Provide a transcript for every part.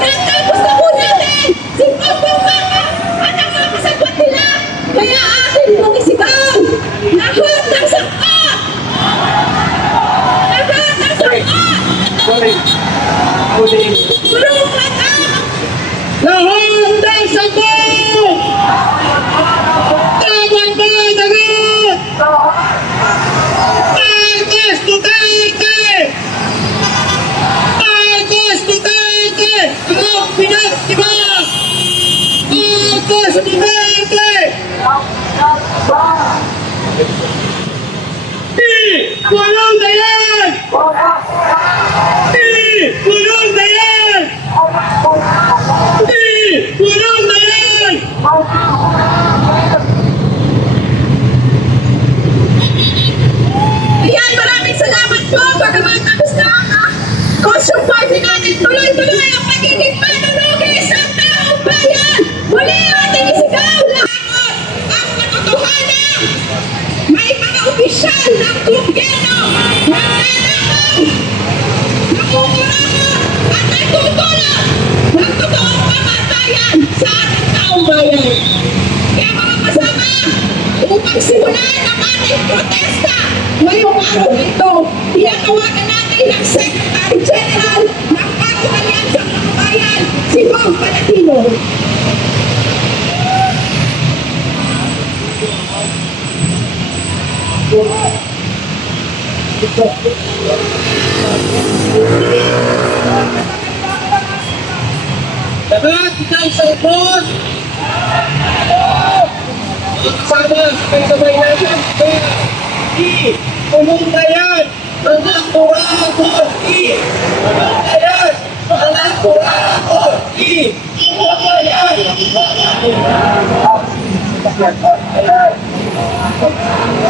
Natapos na po natin si Bongbong Marcos at ang mga kasagwat nila. Kaya atin pong isigaw, lahat ng sangka! Lahat ng sangka! Tulungan ang lahat ng sangka! Tawag ba dagat? Marcos Duterte! Marcos Duterte! Ang pinagtibas! Marcos Duterte! Kulong na yan! Kulong na yan! Kulong na yan! Ayan, maraming salamat po. Bagaman tapos na ang costume party natin. Tuloy-tuloy ang pagiging manunugis ng taong bayan. Muli ating isigaw lahat ang katotohanan. May mga opisyal ng gobyerno nagnanakaw, nangungurakot at nagtutulong ng totoong pamatayan sa ating taong bayan. Kaya mga kasama, upang simulan ang ating protesta ngayong araw nito, pinatawagan natin ang Secretary General ng Bagong Alyansa ng Bayan, si Bong Palatino. Lahat itang sampon! Sama, sabay natin! Kulong na yan! Ang kurakot! Kulong na yan! Ang kurakot! Kulong na yan!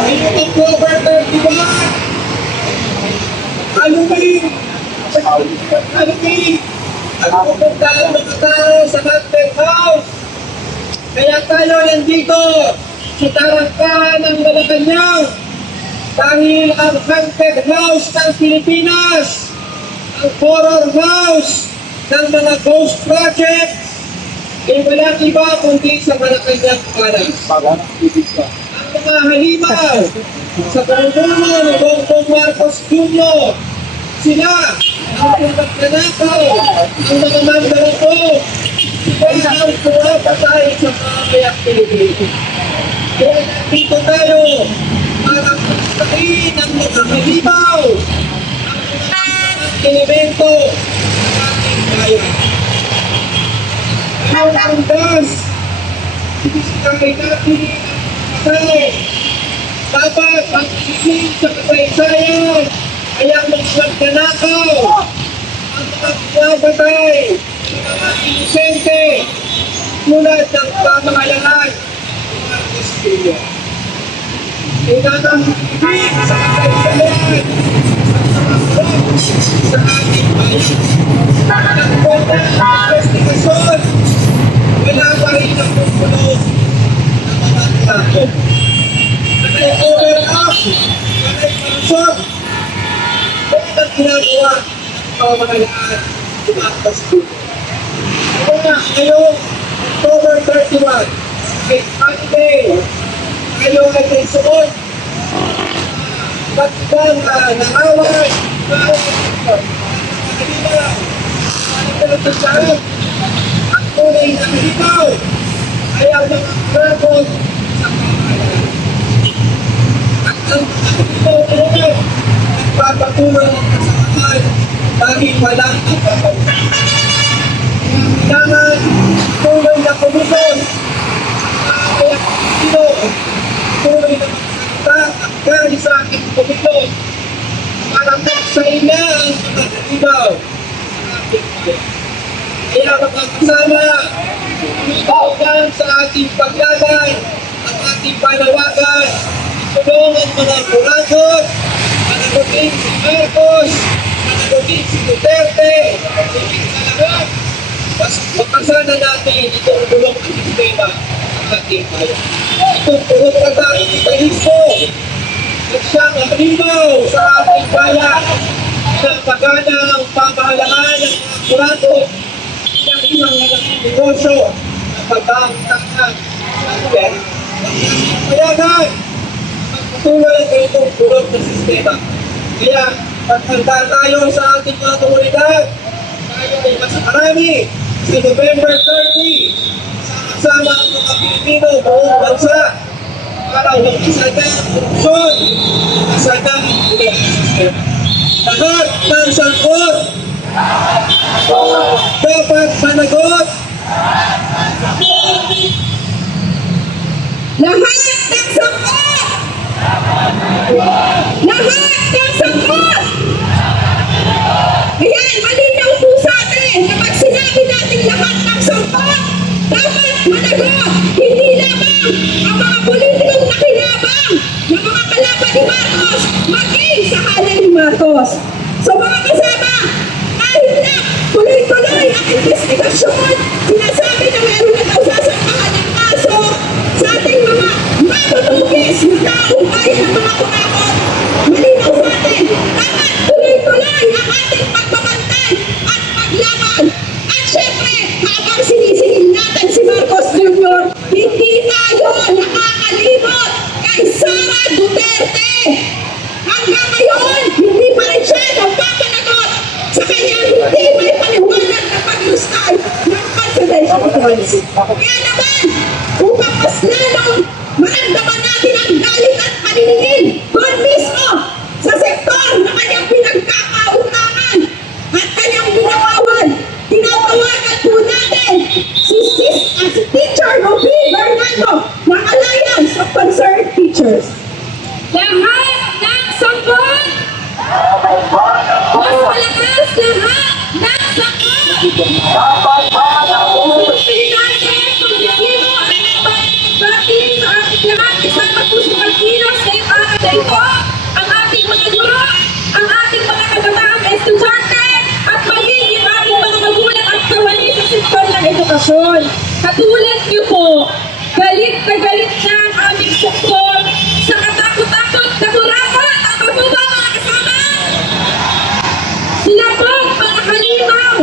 Ayun ang October 31! Alumin! Ang pupunta ang mga tao sa Haunted House! Kaya tayo nandito sa tarangkahan ng Malacanang dahil ang Haunted House ng Pilipinas, ang horror house ng mga ghost projects, ay walang iba kundi sa Malacanang Palas. Ang mga halimaw sa pamumuno ni Bongbong Marcos Jr., sila ang pinagnanakaw, ang mga mandarako, sila ang pumapatay sa mga kayak Pilipino. Kaya nandito tayo para pagsakin ang mga halimaw, ang mga elemento ng ating bayan. Ang angkas, kahit natin ang dapat pag-isip sa kasaysayan ay ang magnanakaw, ang mga pinapatay, ang mga inosente, tulad ng pamahalahan ng mga Kastilyo. Inanangibig sa kasaysayan ang mga blog sa ating bayan. Ang konten ng investigasyon, wala pa rin ang pagpunod ng mga tao. Nag-over up, nag-corruption, bakit ang ginagawa ng pamamahalaan ng mga Kastilyo? Ito na, ngayong October 31, kay Monday, tayo ay may suot, ba't ibang nangaway, kanina, pinagtagdaan, ang tunay na halimaw ay ang mga dragos sa pamamahalaan. At ang halimaw talaga, nagpapatuloy ng kasalanan dahil walang kapatid. Kailangan tuloy na komisyon kaya sino tuloy na magsalita at gani sa aking komisyon para magsain na ang mga halimaw sa ating bayan. Kaya makakasama itawagan sa ating paglaban at ating panawagan itulong ang mga kurakot, managutin si Marcos, managutin si Duterte, higit sa lahat, makasana natin itong bulong ang sistema ng ating bayan. Itong bulong na tayo italismo at siyang halimaw sa ating bayan na pagana ang pamahalaan ng mga kurakot ng isang malaking negosyo na pagkakitaan. Kaya nga, magpatuloy ang ganitong bulog na sistema. Kaya, pagkanta tayo sa ating mga komunidad, tayo ay mas marami sa November 30 sa kasama ang mga Pilipino buong bansa para magkasagang korupsyon, magkasagang bulog na sistema. Lahat ng sangkot dapat managot. Lahat ng sangkot! Lahat ng sangkot! Ayan, malinaw po sa atin na pag sinabi natin lahat ng sangkot, dapat managot. Hindi lamang ang mga politikong nakinabang ng mga kalaban ni Marcos, maging sa halay ni Marcos. So mga kasama, kahit na tuloy-tuloy ang investigasyon, sinasabi na meron na daw sasampahan ng kaso sa ating mga matutugis na taong kaya ng mga kumakot. Malinaw sa atin, dapat tuloy-tuloy ang ating pagbabantay at paglaban. At syempre, habang sinisingil natin si Marcos Jr., hindi tayo nakakalimot kay Sara Duterte. Hanggang ngayon, hindi pa rin siya nagpapanagot sa kanyang hindi may paliwanag na paglustay ng conservation funds. Kaya naman, upang mas lalong maramdaman natin ang galit at paniningil doon mismo sa sektor na kanyang pinagkakautangan at kanyang binawawan, tinatawagan po natin si Teacher Ruby Bernardo ng Alliance of Concerned Teachers. Lahat ng sangkot! Mas malakas lahat ng sangkot! Natin, positibo at pagpapatid sa ating lahat, isama po sa pagkilos ngayong araw na ito, ang ating mga guro, ang ating mga kabataang estudyante, at magiging ating mga magulang at kawani sa sektor ng edukasyon. Katulad niyo po, galit na ang aming sektor sa katakot-takot na kurama. Tama po ba mga kasama? Sila po mga halimaw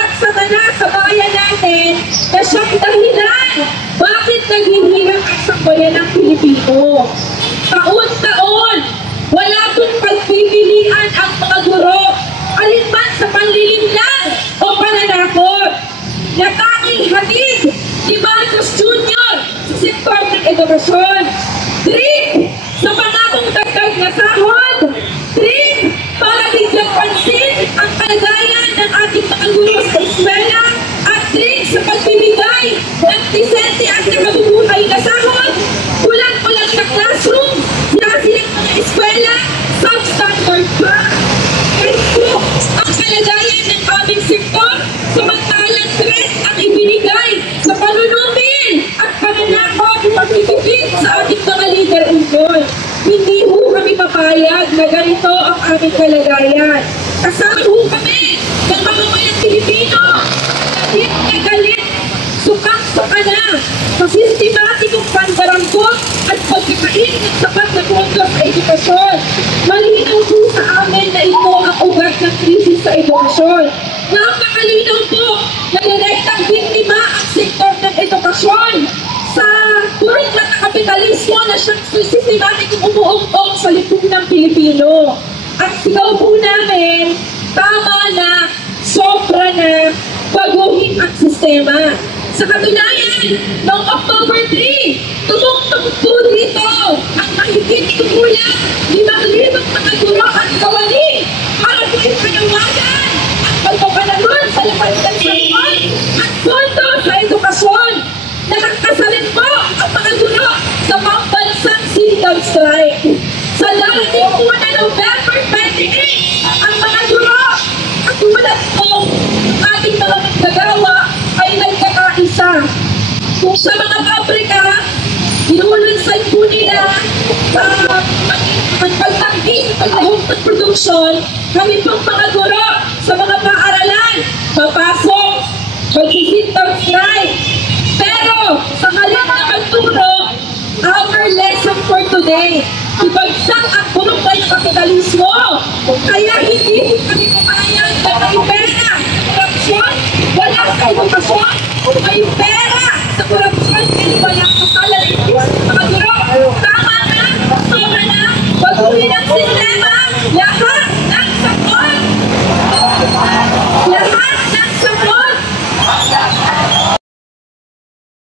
at satanas sa bayan natin na siyang dahilan bakit naghihirap ang sambayan ng Pilipino. Taon-taon, wala pong pagpipilian ang mga guro alinman sa panlilinlang o pananakot na tanging hatid ni Marcos Jr. sa sektor ng edukasyon. Trip sa pangakong dagdag na sahod. Trip para bigyang pansin ang kalagayan ng ating mga guro sa eskwela. At trip sa pagbibigay ng disente at nakabubuhay na sahod. Kulang-kulang na classroom. Sila silang mga eskwela. Substandard pa. Ito ang kalagayan ng aming sektor. Samantalang threat ang ibinigay sa panunumil at pananakot at pagtitipid sa ating mga leader union. Hindi ho kami papayag na ganito ang aming kalagayan. Kasama ho kami ng mamamayang Pilipino na galit, sukang-suka na sa sistematikong pandarangkot at pagkakain ng sapat na pondo sa edukasyon. Malinaw po sa amin na ito ang ugat ng krisis sa edukasyon. Napakalinaw po na direktang biktima ang sektor ng edukasyon sa purong kapitalismo na siyang sistematikong umuungong sa lipunang Pilipino. At sigaw po namin, tama na, sobra na, baguhin ang sistema. Sa katunayan, noong October 3, tumungtong po dito ang mahigit kumulang 5,000 mga guro at kawani para po ipanawagan at pagpapanagon sa lapad ng sangkot at pondo sa edukasyon. Nakakasalin po ang mga guro sa pambansang sit-down strike. Sa darating po na November 28, ang mga guro at tulad po ng ating mga manggagawa ay nagkakaisa. Kung sa mga pabrika, inulunsay po nila pagtanggi sa paglahong ng produksyon, kami pong mga guro sa mga paaralan, papasok, mag-sit-down strike. Pero sa halip na magturo, our lesson for today, ibagsak ang bulong ng kapitalismo. Kaya hindi po kami pumayag na may pera, korupsyon, wala kayong gusto o may pera sa korupsyon